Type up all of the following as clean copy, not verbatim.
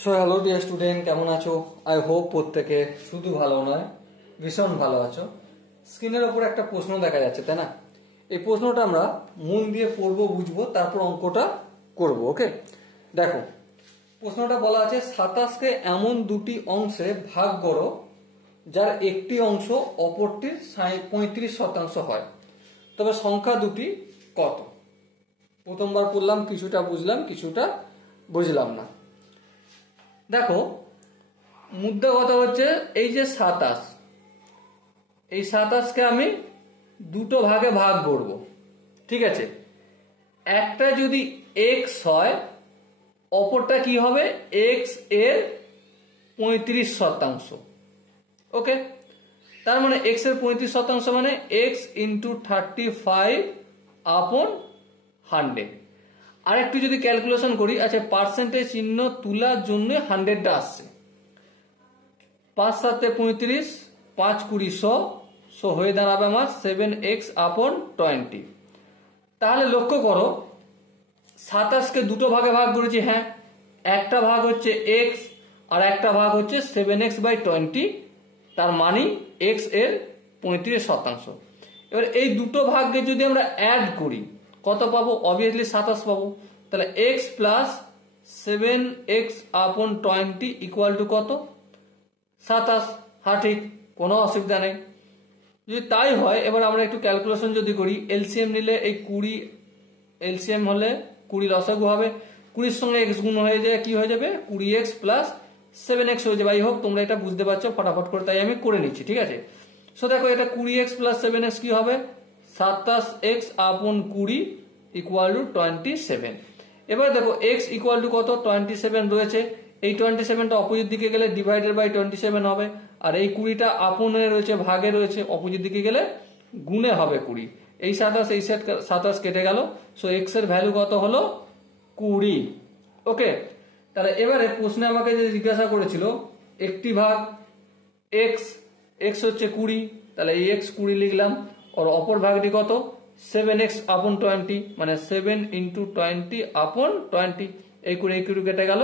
So hello dear student, কেমন আছো? I hope প্রত্যেকে শুধু ভালো নয় ভীষণ ভালো আছো। স্ক্রিনের ওপর একটা প্রশ্ন দেখা যাচ্ছে, তাই না? এই প্রশ্নটা আমরা মন দিয়ে পড়বো, বুঝবো, তারপর অঙ্কটা করব। ওকে, দেখো প্রশ্নটা বলা আছে 27কে এমন দুটি অংশে ভাগ করো যার একটি অংশ অপরটির 35% হয়, তবে সংখ্যা দুটি কত? প্রথমবার পড়লাম, কিছুটা বুঝলাম কিছুটা বুঝলাম না। দেখো, মুদ্রা কথা হচ্ছে এই যে 27, এই 27কে আমি দুটো ভাগে ভাগ করব, ঠিক আছে? একটা যদি x হয়, অপরটা কি হবে? x এর 35%। ওকে, তার মানে x এর 35% মানে x ইন্টু 35/100। আর একটু যদি ক্যালকুলেশন করি, আচ্ছা পার্সেন্টেজ চিহ্ন তোলার জন্য 100টা আসছে। 5 7 35, 5 20 100 হয়ে দাঁড়াবে আমার 7x/20। তাহলে লক্ষ্য করো 27কে দুটো ভাগে ভাগ করেছি। হ্যাঁ, একটা ভাগ হচ্ছে x আর একটা ভাগ হচ্ছে 7x/20, তার মানে x এর 35%। এবার এই দুটো ভাগকে যদি আমরা অ্যাড করি কত পাবো? অবভিয়াসলি 27 পাবো। তাহলে x plus 7x/20 equal to কত? 27। হ্যাঁ ঠিক, কোনো অসুবিধা নেই। যদি তাই হয়, এবার আমরা একটু ক্যালকুলেশন যদি করি, এলসিএম নিলে এই 20, এলসিএম হলে 20 লসাগু হবে, 20 সঙ্গে x গুণ হয়ে যায়, কি হয়ে যাবে? 20x প্লাস 7x হয়ে যাবে। আই হোপ তোমরা এটা বুঝতে পারছো ফটাফট করে, তাই আমি করে নিচ্ছি, ঠিক আছে? সো দেখো, এটা 20x প্লাস 7x কি হবে? 27x/20 equal to 27। এবার দেখো x ইকুয়াল টু কত? 27 রয়েছে। এই 27টা অপোজিট দিকে গেলে ডিভাইডেড বাই 27 হবে, আর এই 20টা আপনে রয়েছে, ভাগে রয়েছে, অপোজিট দিকে গেলে গুণে হবে 20। এই 27, এই 27 কেটে গেল। সো x এর ভ্যালু কত হলো? 20। ওকে, তাহলে এবারে প্রশ্নে আমাকে যে জিজ্ঞাসা করেছিল একটি ভাগ x, x হচ্ছে 20, তাহলে এই x 20 লিখলাম, আর অপর ভাগটি কত? 7x/20, মানে 7 ইন্টু 20/20। এই 20 কেটে গেল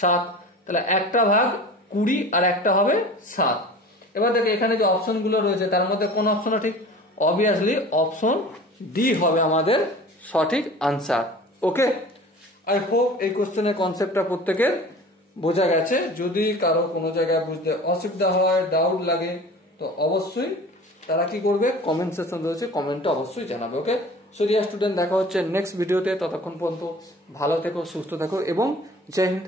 7। তাহলে একটা ভাগ 20 আর একটা হবে 7। এবার দেখো এখানে যে অপশন গুলো রয়েছে তার মধ্যে কোন অপশন ঠিক? অবভিয়াসলি অপশন ডি হবে আমাদের সঠিক আনসার। ওকে, আই হোপ এই কোশ্চেনের কনসেপ্টটা প্রত্যেকের বোঝা গেছে। যদি কারো কোনো জায়গায় বুঝতে অসুবিধা হয়, ডাউট লাগে, তো অবশ্যই তারা কি করবে? কমেন্ট সেকশন রয়েছে, কমেন্টে অবশ্যই জানাবে। ওকে, সো ডিয়ার স্টুডেন্ট, দেখা হচ্ছে নেক্সট ভিডিওতে। ততক্ষণ পর্যন্ত ভালো থেকো, সুস্থ থেকো এবং জয় হিন্দ।